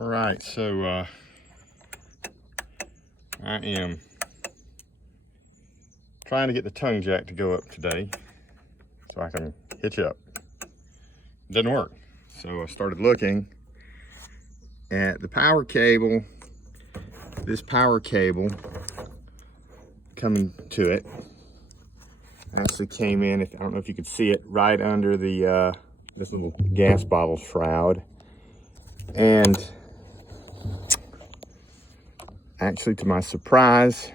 All right, so I am trying to get the tongue jack to go up today so I can hitch up. It doesn't work. So I started looking at the power cable. This power cable coming to it actually came in, I don't know if you could see it, right under the this little gas bottle shroud. And actually, to my surprise,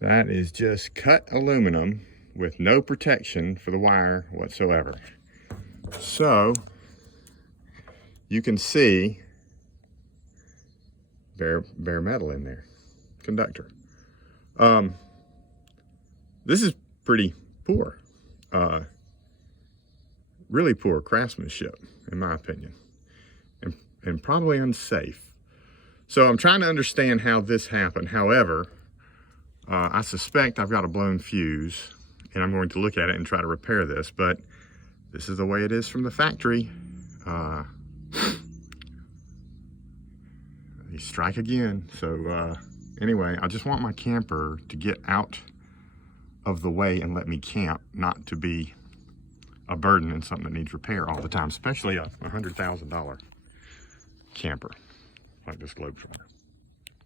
that is just cut aluminum with no protection for the wire whatsoever. So you can see bare metal in there, conductor. This is pretty poor, really poor craftsmanship, in my opinion, and probably unsafe. So I'm trying to understand how this happened. However, I suspect I've got a blown fuse, and I'm going to look at it and try to repair this, but this is the way it is from the factory. They strike again. So anyway, I just want my camper to get out of the way and let me camp, not to be a burden and something that needs repair all the time, especially a $100,000 camper like this Globetrotter.